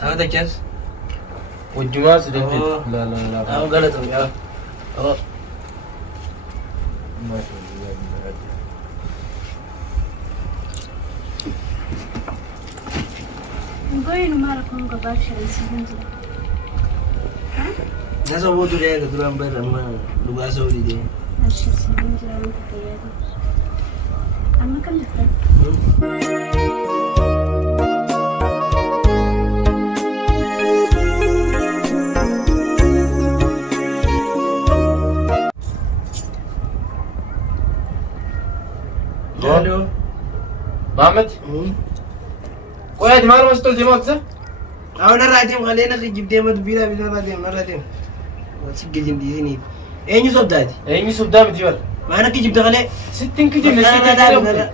هذا كاس والجماس ده أوه. لا لا لا أو غلط يا أوه ما في Ngoyin marakon ga bashirin siginji. ناس أبوه ترى كتران بير أما لباس أولي ده Bashir siginji ran ku da yaro. Amma kan da الو محمد قوي دي مالو مستول دي مالك أو نراتيم خلينا نجيب ديما تبيلا بيلا نراتيم نراتيم وسجل جندي هني أين يصب دادي اي نسب دام ديوال ما أنا كجيب دخلي ستين كتير نرى نسيت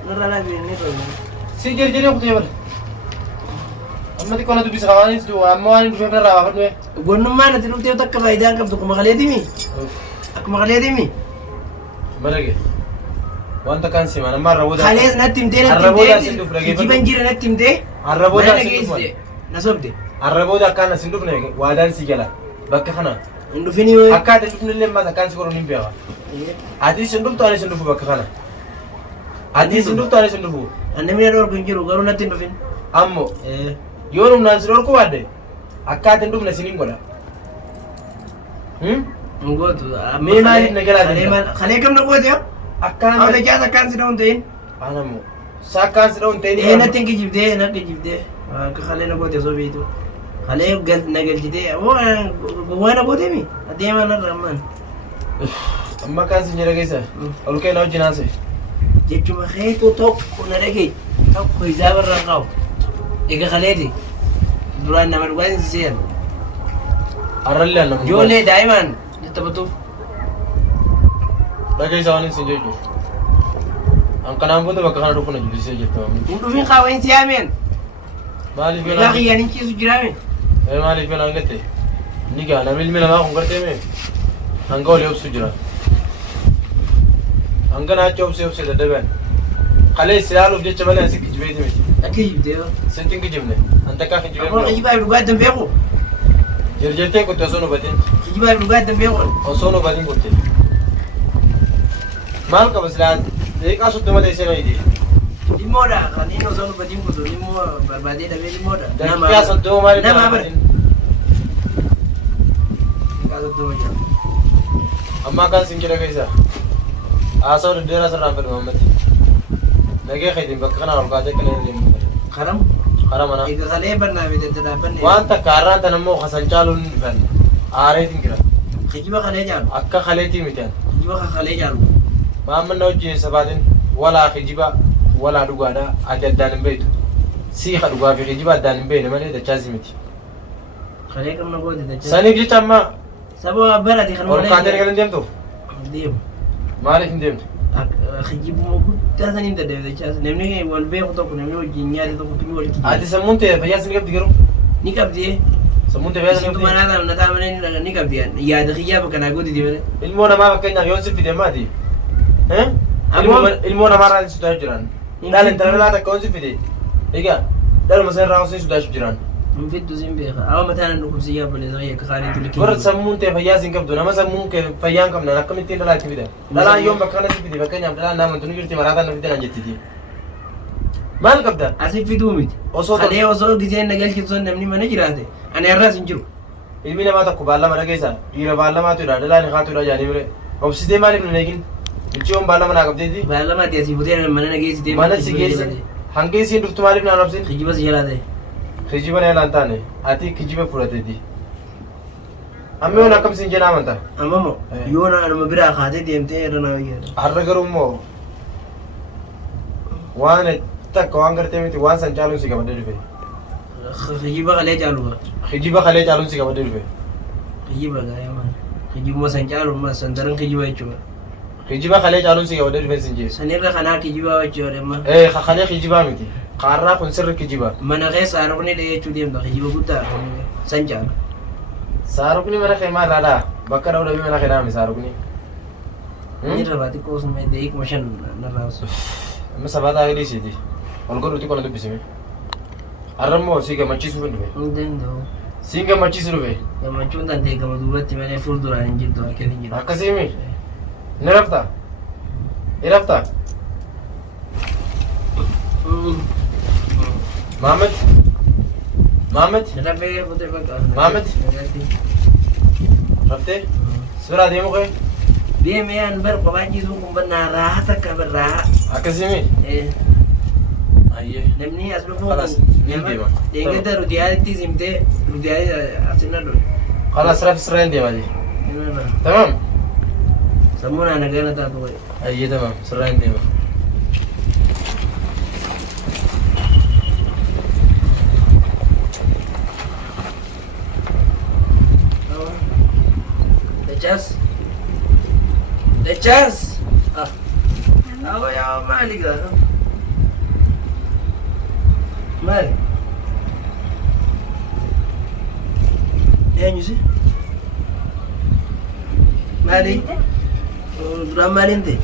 نرى بيني سيجر جري وقت يبل اما دي كنا تبي سخوانيس دو اما وين بشوف نرى واحد وين قلنا ما نتلو تيو تك فايدان كم تكو مغليتي مي أكو مغليتي مي مرقي وانت كان سيما انا مره ودا خليز نتيم تي الربودا سندوف لقي كجيبان جير نتيم تي الربودا ما سندوف نجيس نصب دي الربودا كان سندوف نيجي وادان سيجلا بك خنا إنه فيني وين اكاد تشوف اللي ما كان سيكون نيمبيا هذه سندوف تو انا سندوف بك خنا هذه سندوف تو انا سندوف أنا مين أدور كنجرو قالوا نتيم فين امو يوم نانسرول كو واد اكاد تندوف نسينين غدا نقول مين ما نجلا خليه كم نقول يا أو اكاد تجاز كان سيدون تين انا مو ساكان سدون تاني إيه نتين كجيب ده أنا كجيب ده خلينا نقول يا صبيتو خليه قل نقل جدي هو وين أقول تيمي أديم أنا الرحمن اما كان سنجرا كيسا اولكي لو جناسه جتشو خيتو توك ونرجع توك كويزا برنقاو إيه خليتي duraan nama dhugaan siseen aralli anam ijoollee daa'imaan taphatuuf dhagay sawani sinjee jiru an kanaan booda bakka kana dhufuna jirisee jirtu hin dhufin qaawwan siyaameen maaliif ilaa yana xiyyaan hin ciisu jiraame maaliif yana angate ni ga namni ilmi namaa kun gartee mee hanga olii obsu jira hanga naacha obsee dadhabaan qalee silaaluuf jecha malee asi kijibeeti miti akka jibdee sintin kijibne anta kaa ammoo kijibee kijibaa fi dhugaatti hin beeku jirjirtee kutte osoo nu badin kijibaa fi dhugaatti hin beeku osoo nu badin kutte maal qaba silaa deeqaa soddoma teessee na idee dhimmoodha kan inni osoo nu badin kutu dhimmoo barbaadee dhabee dhimmoodha daqiiqaa soddoma maaliif nama na bare badin daqiiqaa soddoma jira amma kan sin jira keessa haasa'u deddeeraa sirraan fedhu mammatti nagee keetiin bakka kanaan ol kaatee kana deemu karam kara mana eega kalee barnaamee daddabanne waan takka har'aan tan ammoo kasan caaluun hin dhufan aareetiin jira kijiba kalee jaalu akka kaleetii miti an kijiba kalee jaalu maammanna wajjin sabaatin walaa kijiba walaa dhugaadha ati addaan hin beektu siiqa dhugaa fi kijiba addaan hin beekne malee dachaasi miti kalee kamna goote dachaa saniif jecha amma saba barate kan ol kaatee galan deemtu deemu maaliif hin deemtu kijibuma guddaa saniin dadhabe dachaas namni wal beeku tokko namni wajjin nyaate tokko tumi wal kijiba ati sammuun ta'e fayyaa sin qabdi garuu ni qabdi sammuun ta'e fayyaa sin Sintuma qabdi naata nataa malee ni qabdi yaada kiyyaa bakka naa goote dibale ilmoo namaa fakkeenyaaf yoon si fide maati ilmoo namaa irraa si sodaachu jiran dhaala intala dhalaa takka yoon si fide egaa dhaluma san irraa si sodaachu jiran hin fiddu sin beeka awa mataa nan dhukkubsiyyaa baleessa kiyya akka kaaniin tuli warra sammuun ta'e fayyaa sin qabdu nama sammuun kee fayyaa hin qabnan akkamittiin dhalaa itti fida dhalaan yoon bakka kana si fide fakkeenyaaf dhalaan nama tuni jirti maraataan na fidan jettiti maal qabda asii fiduu miti Osoo kalee osoo giseen na galchisuun namni mana jiraate ani irraas hin jiru ilmi namaa tokko baallama dhageessa dhiira baallamaatudha dhalaan haatudha jaanii bire obsitee maaliif nan eegin michiyoon baallama naa qabdeeti baallamaati asii futee mana na geessitee mana si geesse hangeessiin dhuftu maaliif naan obsin kijiba si jalaa ta'e kijiba na yaalaan taane ati kijiba fudhateeti amma yoon akkamsiin jenaa amanta ammoo yoo nama biraa kaatee deemtee irra naa wayyaadha har'a garuu immoo waan takka waan gartee miti waan san caaluun si qabadee dhufe kijiba kalee caalu kijiba kalee caaluun si qabadee dhufe kijiba gaayamaa kijibuma san caalu ma san daran kijiba jechuudha kijiba kalee caaluun si qabadee dhufe sin jees sanirra kanaa kijiba jechuudha amma kalee kijibaa miti kaarraa kun sirri kijiba mana keessa haaromni jechuu deemta kijiba guddaa san caalu saarukni mana kee maal raadhaa bakka dhawdhabii mana kee dhaame saarukni ni rabaa xiqqoo sun deequma shan narraa amma sabaataa hidhiisiiti ol godhuuti qona dubbisime Arrammoo si gammachiisuu hin dhufe. Hin danda'u. Si gammachiisuu dhufe. Gammachuun tantee gama duubatti malee fuulduraan hin jirtu akka hin jiru. Akkasii mi? Ni raftaa? Ni raftaa? Maamad? Maamad? Rafee kutee bakka. Maamad? Raftee? Suuraa deemu kee? Deemee aan bar qabaachiisuu kun bannaa raasa qaba raa. Akkasii mi? Ayyee. Namni as dhufu. Kalas ni deema. Deeggarta rudiyaatti simtee rudiyaa asirra dhufe. Kalas raf Israa'el deema jee. Tamam? Sammuu naa nagana taatu wayi. Ayyee tamam Israa'el deema. Dachas. Dachas. Ah. Apa ya mali ka? Mali. Eenyu si? Mali. Duraan maali hin ta'e?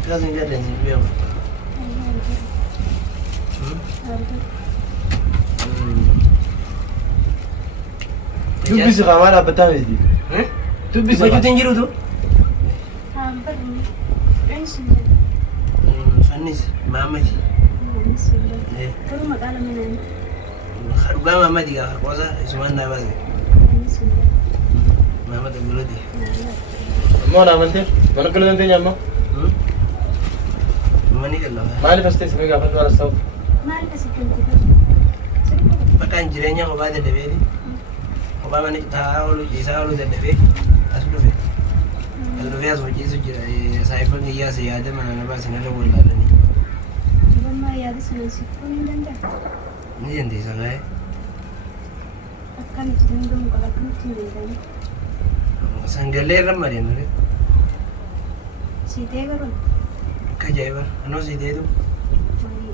Akkas hin gaddan si beeku. Dubbisi qaamaa dhaabbataa miti. Dubbisi Bajuutu hin jirutu? Hampir ini. Ini sih. Fannis Maamadi. Ini sih. Kalau makan mana? Dhugaa Maamadi gaafa qoosa isumaan naa baase. Ini sih. Maamadi gulati. Ammoo naa amantee? Mana galu dandeenya ammoo? Mani gallaa. Maaliif as teessee gaafatu waan as ta'u? Mari kasih kita. Bakka jireenya kophaa dadhabeeti. Kophaa mana taa'aa oolu ciisaa oolu dadhabee as dhufe. As dhufee as hojjeesu jira. Saayifan guyyaa si yaada mana na baasin irra wallaalanii. Bama ya di sini sih pun danda. Ni dandeessa gaa'e. Akan tundung kalau akan tundung. Sangallee irra mareen ture. Si tega kan. Akka ajaa'iba. Anoo si deetu.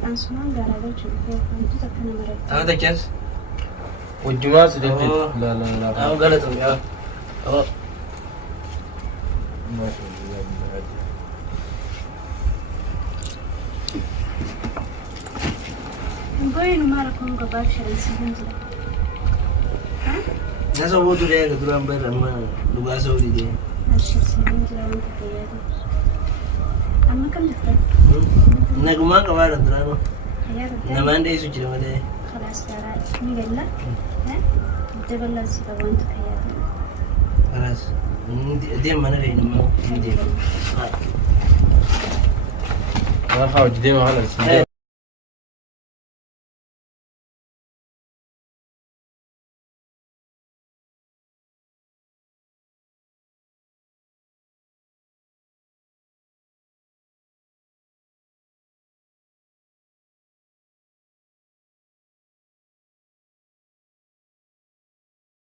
Ansuman gara-gara cukup. Itu tak kena mereka. Ta'a dachas. Wajjumaa si dandeetti. Oo. Taa'u galatu yaa. Oo. Goin mara kon ga bakshara sibin jira. Nasa hutu dee duraan bara amma dhugaa soolii dee. Ashir sibin jira wanta fayyadu. Amma kam daftar? Nagumaan qabaa dha duraanoo. Fayyadu. Namaan dheessu jira malee. Khalas dara ni galla. Daballa siba wanta fayyadu. Kalaas. Deem mana dee namaa ni deema. Waan haa hojii deema haala si.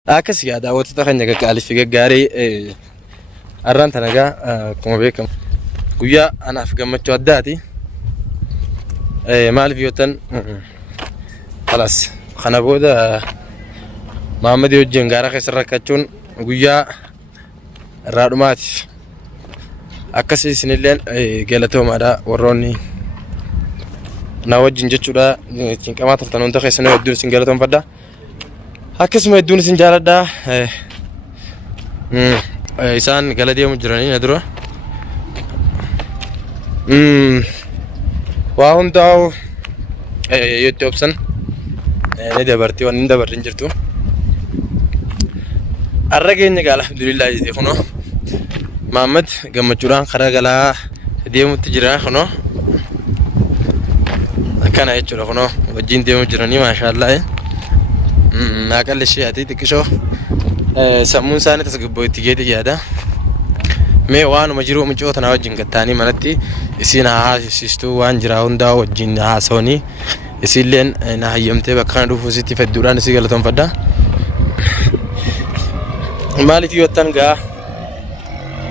Akkas yaa daawwattoota keenya gaggaalii fi gaggaarii har'aan tana egaa akkuma beekamu guyyaa anaaf gammachuu addaati. Maaliif yoo ta'an kalas kana booda Maammadii wajjin gaara keessa rakkachuun guyyaa irraa dhumaati. Akkas isinilleen galatoomaadha warroonni na wajjin jechuudha cinqamaa turtan hunda keessanuu hedduun isin galatoomfadha. Akkasuma hedduun isin jaaladha. Isaan gala deemu jiranii na dura. Waa hundaa'u yoo itti obsan ni dabartii waan hin dabarrin jirtu. Har'a keenya egaa alhamdulillah jedhee kunoo Maammad gammachuudhaan karaa galaa deemutti jira kunoo akkana jechuudha kunoo wajjin deemu jiranii maashaallah. Naaqalli ishee ati xiqqishoo sammuun isaanii tasgabboo itti geeti yaada. Mee waanuma jiru mucoota na wajjin gattaanii manatti isiin haasofsiistuu waan jiraa hundaa wajjin haasawanii isiilleen na hayyamtee bakka kana dhufuuf isitti fedduudhaan isii galatoomfadha. Maaliif yoo ta'an gaa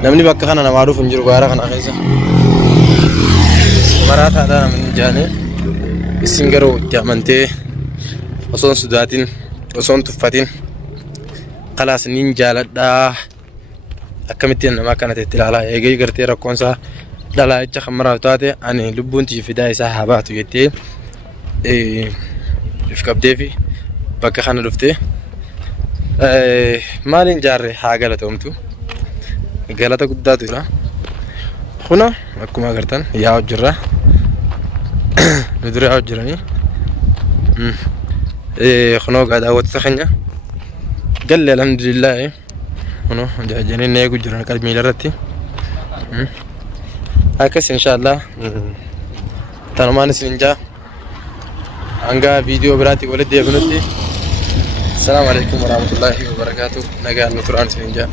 namni bakka kana namaa dhufu hin jiru gaara kana keessa. Maraataadhaa namni jaane isin garuu itti amantee osoon sodaatin osoon tuffatin kalaas niin jaaladhaa akkamittiin nama akkana ta'etti ilaalaa eegee gartee rakkoonsaa dhalaa jecha kan maraatu taate ani lubbuun tiyya fidaa isaa haa baatu jettee if qabdee fi bakka kana dhuftee maaliin jaarre haa galatoomtu galata guddaatu jira. Kuna akkuma agartan yaa'u jirra nu dura yaa'u jiranii kunoo daawwattoota keenya galle alhamdulillah kunoo jaajanii eegu jiran qalbii irratti akkas inshallah tanumaan isin jaa hanga viidiyoo biraatti walitti deebinutti. Assalamu alaikum warahmatullahi wabarakatuh. Nagaan nu turaan isin jaa.